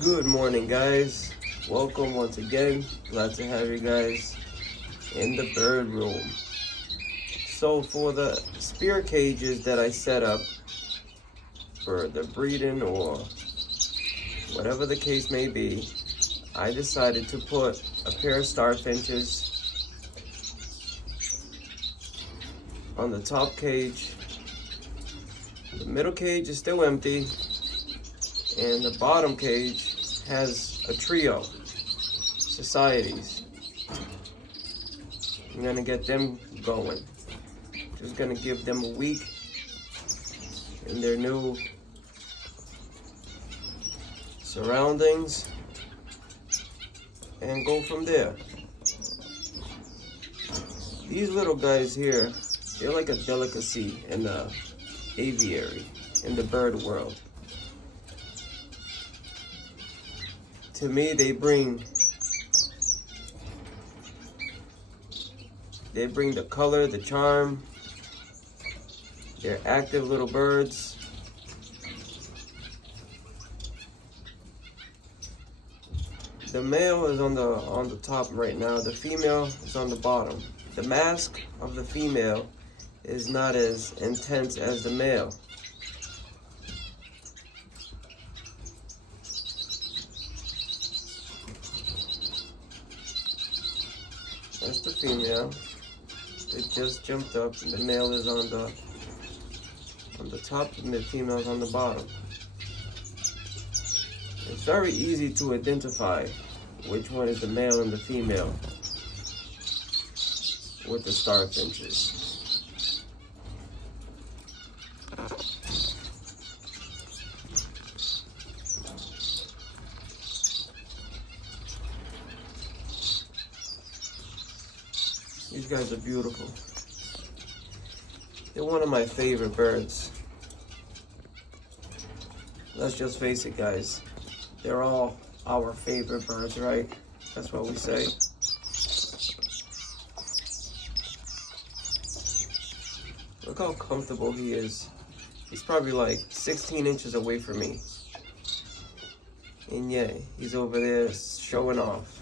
Good morning, guys. Welcome once again. Glad to have you guys in the bird room. So for the spear cages that I set up for the breeding or whatever the case may be, I decided to put a pair of starfinches on the top cage. The middle cage is still empty, and the bottom cage has a trio, societies. I'm gonna get them going. Just gonna give them a week in their new surroundings and go from there. These little guys here, they're like a delicacy in the aviary, in the bird world. To me, they bring the color, the charm. They're active little birds. The male is on the top right now. The female is on the bottom. The mask of the female is not as intense as the male. That's the female. It just jumped up, and the male is on the top, and the female's on the bottom. It's very easy to identify which one is the male and the female with the starfinches. These guys are beautiful. They're one of my favorite birds. Let's just face it, guys. They're all our favorite birds, right? That's what we say. Look how comfortable he is. He's probably like 16 inches away from me. And yeah, he's over there showing off.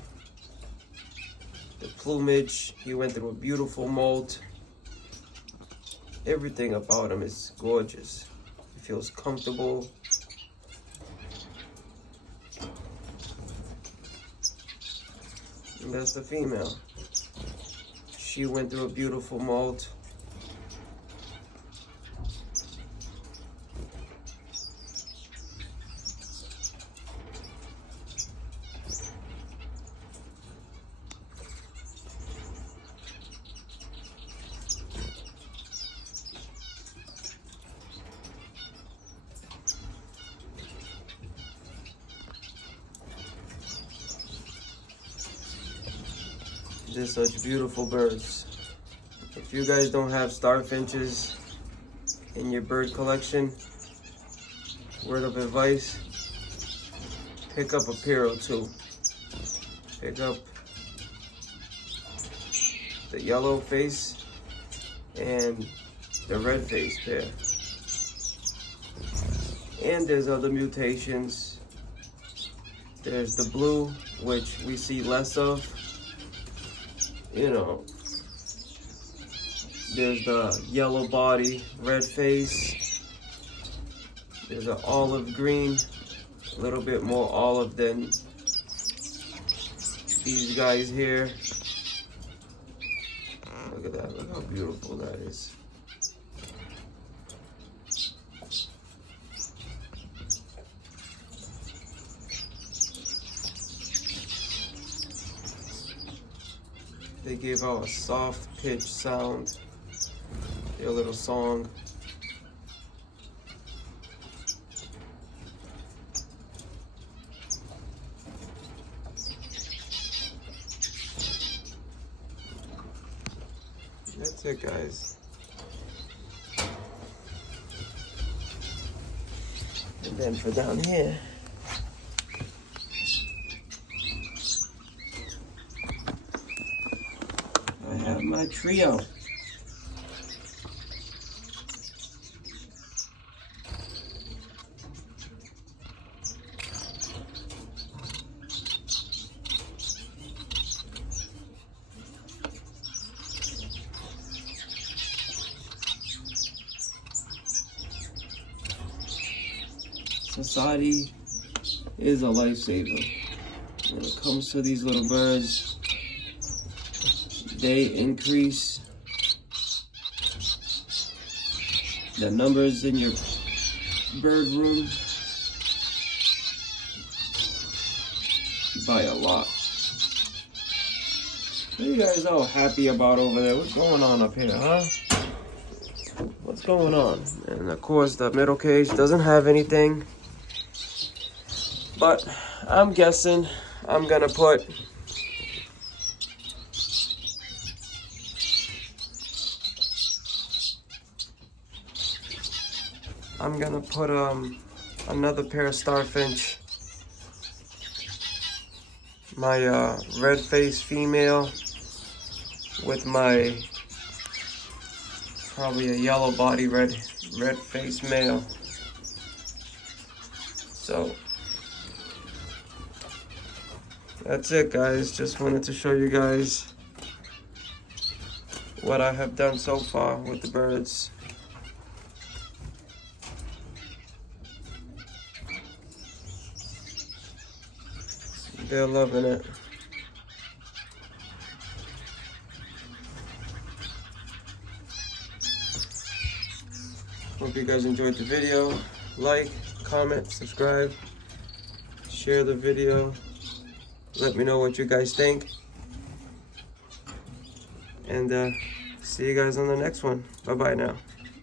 The plumage, he went through a beautiful molt. Everything about him is gorgeous. He feels comfortable. And that's the female. She went through a beautiful molt. They're such beautiful birds. If you guys don't have starfinches in your bird collection, word of advice, pick up a pair or two. Pick up the yellow face and the red face pair. And there's other mutations. There's the blue, which we see less of. You know, there's the yellow body, red face. There's an olive green, a little bit more olive than these guys here. Look at that, look how beautiful that is. They gave out a soft pitch sound, their little song. That's it, guys. And then for down here, I have my trio. Sadi is a lifesaver. When it comes to these little birds, they increase the numbers in your bird room by a lot. What are you guys all happy about over there? What's going on up here, huh? What's going on? And of course, the middle cage doesn't have anything. But I'm guessing I'm gonna put another pair of starfinch. My red face female with my probably a yellow body red face male. So that's it, guys. Just wanted to show you guys what I have done so far with the birds. They're loving it. Hope you guys enjoyed the video. Like, comment, subscribe, share the video. Let me know what you guys think. And see you guys on the next one. Bye-bye now.